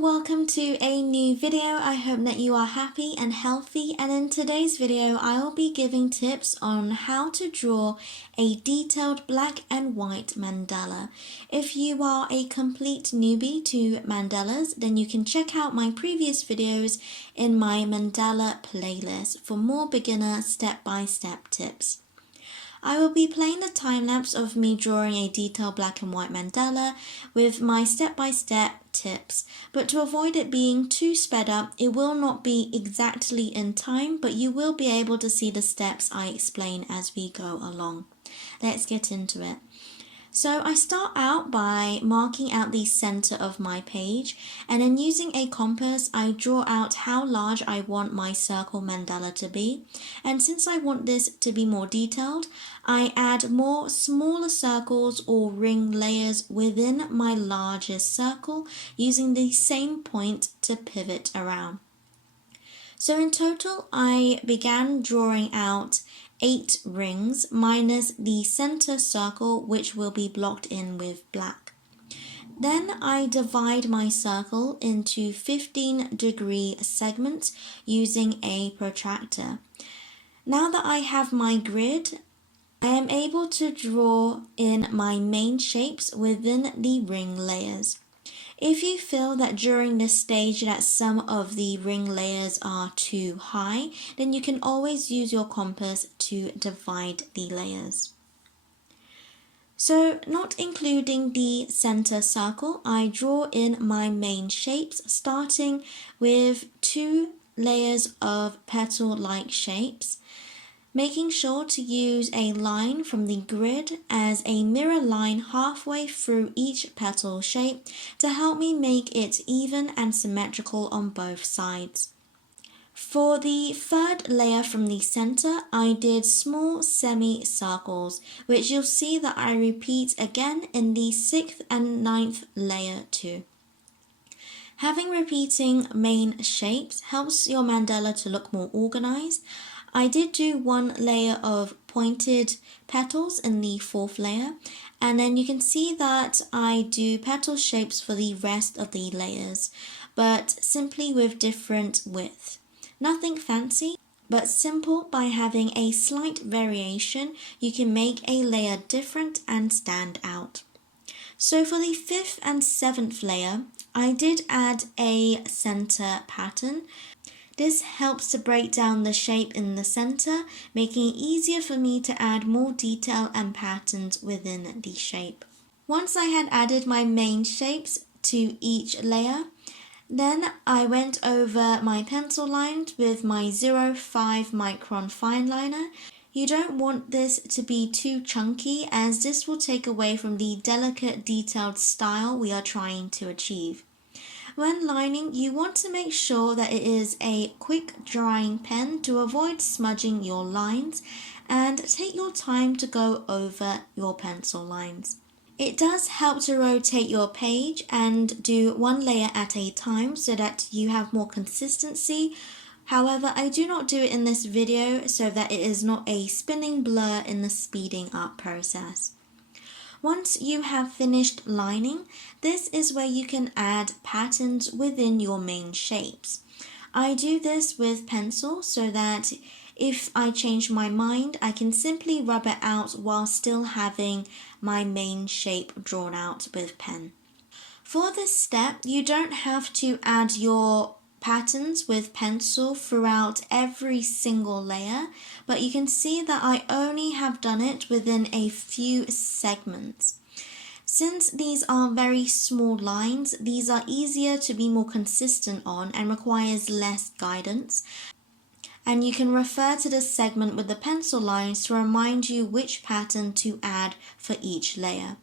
and welcome to a new video. I hope that you are happy and healthy, and in today's video I will be giving tips on how to draw a detailed black and white mandala. If you are a complete newbie to mandalas, then you can check out my previous videos in my mandala playlist for more beginner step-by-step tips. I will be playing the time-lapse of me drawing a detailed black and white mandala with my step-by-step tips, but to avoid it being too sped up, it will not be exactly in time, but you will be able to see the steps I explain as we go along. Let's get into it. So I start out by marking out the center of my page, and then using a compass I draw out how large I want my circle mandala to be, and since I want this to be more detailed, I add more smaller circles or ring layers within my largest circle using the same point to pivot around. So in total I began drawing out 8 rings minus the center circle, which will be blocked in with black. Then I divide my circle into 15-degree segments using a protractor. Now that I have my grid, I am able to draw in my main shapes within the ring layers. If you feel that during this stage that some of the ring layers are too high, then you can always use your compass to divide the layers. So not including the center circle, I draw in my main shapes, starting with 2 layers of petal-like shapes, making sure to use a line from the grid as a mirror line halfway through each petal shape to help me make it even and symmetrical on both sides. For the 3rd layer from the center, I did small semicircles, which you'll see that I repeat again in the 6th and 9th layer too. Having repeating main shapes helps your mandala to look more organized. I did do 1 layer of pointed petals in the 4th layer, and then you can see that I do petal shapes for the rest of the layers, but simply with different width. Nothing fancy, but simple. By having a slight variation, you can make a layer different and stand out. So for the 5th and 7th layer, I did add a center pattern. This helps to break down the shape in the center, making it easier for me to add more detail and patterns within the shape. Once I had added my main shapes to each layer, then I went over my pencil lines with my 0.5 micron fine liner. You don't want this to be too chunky, as this will take away from the delicate detailed style we are trying to achieve. When lining, you want to make sure that it is a quick drying pen to avoid smudging your lines, and take your time to go over your pencil lines. It does help to rotate your page and do 1 layer at a time so that you have more consistency. However, I do not do it in this video so that it is not a spinning blur in the speeding up process. Once you have finished lining, this is where you can add patterns within your main shapes. I do this with pencil so that if I change my mind, I can simply rub it out while still having my main shape drawn out with pen. For this step, you don't have to add your patterns with pencil throughout every single layer, but you can see that I only have done it within a few segments. Since these are very small lines, these are easier to be more consistent on and requires less guidance. And you can refer to the segment with the pencil lines to remind you which pattern to add for each layer.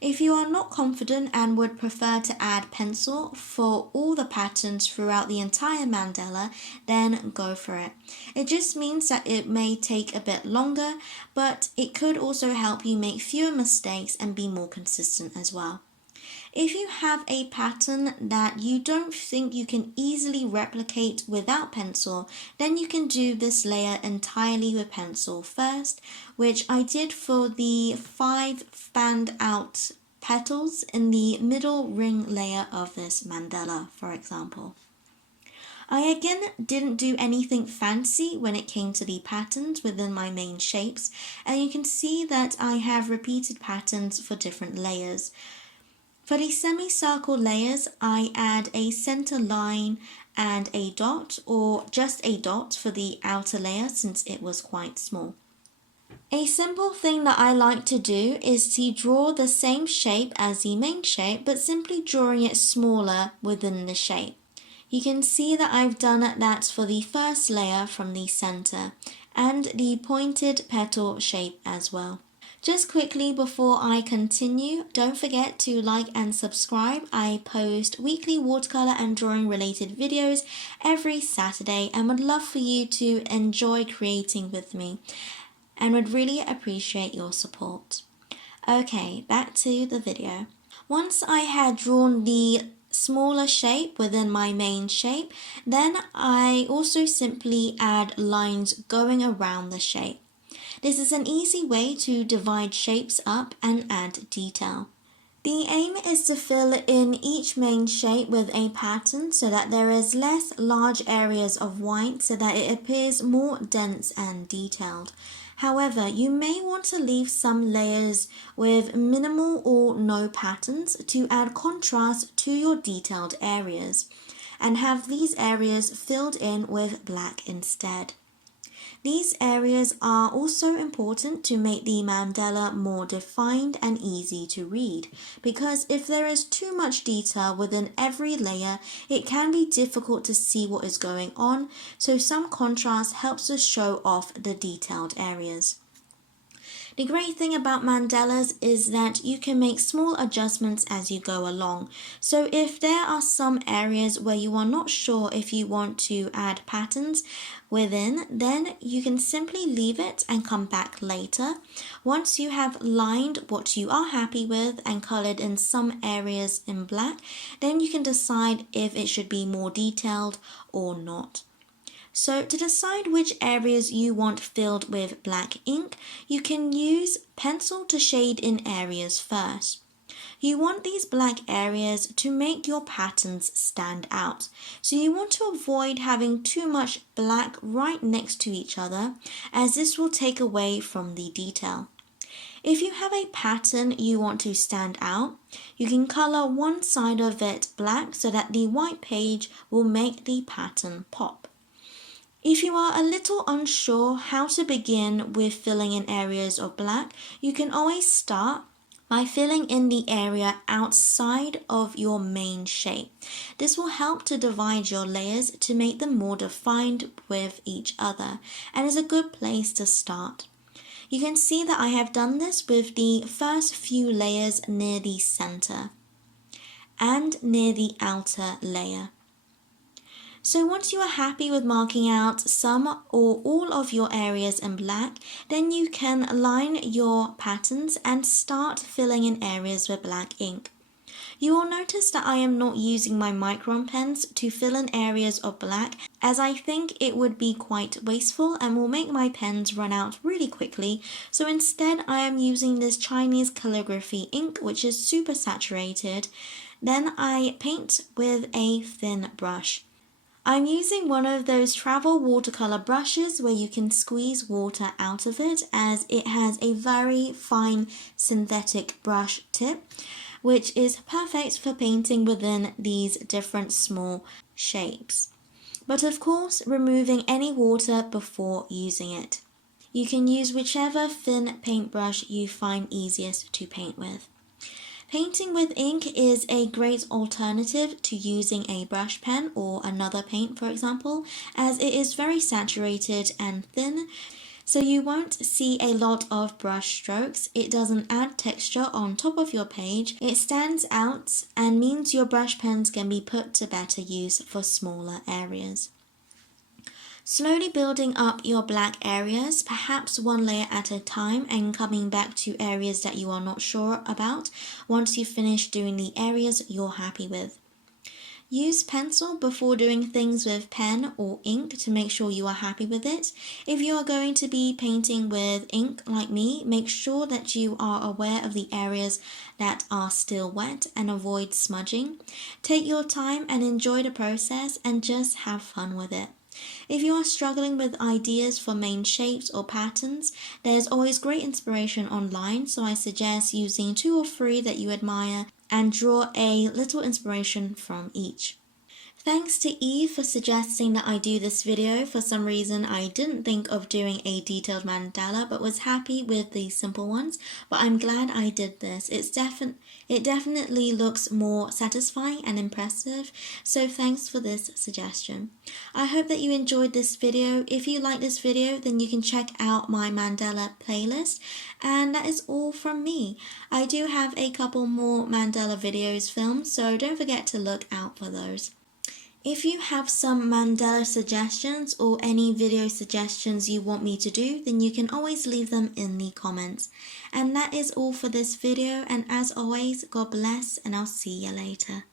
If you are not confident and would prefer to add pencil for all the patterns throughout the entire mandala, then go for it. It just means that it may take a bit longer, but it could also help you make fewer mistakes and be more consistent as well. If you have a pattern that you don't think you can easily replicate without pencil, then you can do this layer entirely with pencil first, which I did for the 5 fanned out petals in the middle ring layer of this mandala, for example. I again didn't do anything fancy when it came to the patterns within my main shapes, and you can see that I have repeated patterns for different layers. For the semicircle layers, I add a center line and a dot, or just a dot for the outer layer since it was quite small. A simple thing that I like to do is to draw the same shape as the main shape, but simply drawing it smaller within the shape. You can see that I've done that for the first layer from the center and the pointed petal shape as well. Just quickly before I continue, don't forget to like and subscribe. I post weekly watercolor and drawing related videos every Saturday and would love for you to enjoy creating with me and would really appreciate your support. Okay, back to the video. Once I had drawn the smaller shape within my main shape, then I also simply add lines going around the shape. This is an easy way to divide shapes up and add detail. The aim is to fill in each main shape with a pattern so that there is less large areas of white so that it appears more dense and detailed. However, you may want to leave some layers with minimal or no patterns to add contrast to your detailed areas and have these areas filled in with black instead. These areas are also important to make the mandala more defined and easy to read, because if there is too much detail within every layer, it can be difficult to see what is going on, so some contrast helps to show off the detailed areas. The great thing about mandalas is that you can make small adjustments as you go along. So if there are some areas where you are not sure if you want to add patterns within, then you can simply leave it and come back later. Once you have lined what you are happy with and colored in some areas in black, then you can decide if it should be more detailed or not. So to decide which areas you want filled with black ink, you can use pencil to shade in areas first. You want these black areas to make your patterns stand out. So you want to avoid having too much black right next to each other, as this will take away from the detail. If you have a pattern you want to stand out, you can color one side of it black so that the white page will make the pattern pop. If you are a little unsure how to begin with filling in areas of black, you can always start by filling in the area outside of your main shape. This will help to divide your layers to make them more defined with each other and is a good place to start. You can see that I have done this with the first few layers near the center and near the outer layer. So once you are happy with marking out some or all of your areas in black, then you can line your patterns and start filling in areas with black ink. You will notice that I am not using my micron pens to fill in areas of black, as I think it would be quite wasteful and will make my pens run out really quickly. So instead I am using this Chinese calligraphy ink, which is super saturated. Then I paint with a thin brush. I'm using one of those travel watercolor brushes where you can squeeze water out of it, as it has a very fine synthetic brush tip, which is perfect for painting within these different small shapes. But of course, removing any water before using it. You can use whichever thin paintbrush you find easiest to paint with. Painting with ink is a great alternative to using a brush pen or another paint, for example, as it is very saturated and thin, so you won't see a lot of brush strokes. It doesn't add texture on top of your page. It stands out and means your brush pens can be put to better use for smaller areas. Slowly building up your black areas, perhaps one layer at a time, and coming back to areas that you are not sure about once you finish doing the areas you're happy with. Use pencil before doing things with pen or ink to make sure you are happy with it. If you are going to be painting with ink like me, make sure that you are aware of the areas that are still wet and avoid smudging. Take your time and enjoy the process and just have fun with it. If you are struggling with ideas for main shapes or patterns, there's always great inspiration online, so I suggest using 2 or 3 that you admire and draw a little inspiration from each. Thanks to Eve for suggesting that I do this video. For some reason I didn't think of doing a detailed mandala but was happy with the simple ones, but I'm glad I did this. It definitely looks more satisfying and impressive, so thanks for this suggestion. I hope that you enjoyed this video. If you like this video, then you can check out my mandala playlist, and that is all from me. I do have a couple more mandala videos filmed, so don't forget to look out for those. If you have some mandala suggestions or any video suggestions you want me to do, then you can always leave them in the comments. And that is all for this video, and as always, God bless, and I'll see you later.